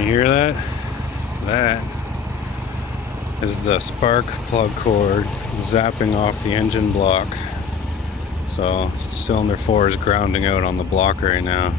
You hear that? That is the spark plug cord zapping off the engine block. So cylinder 4 is grounding out on the block right now.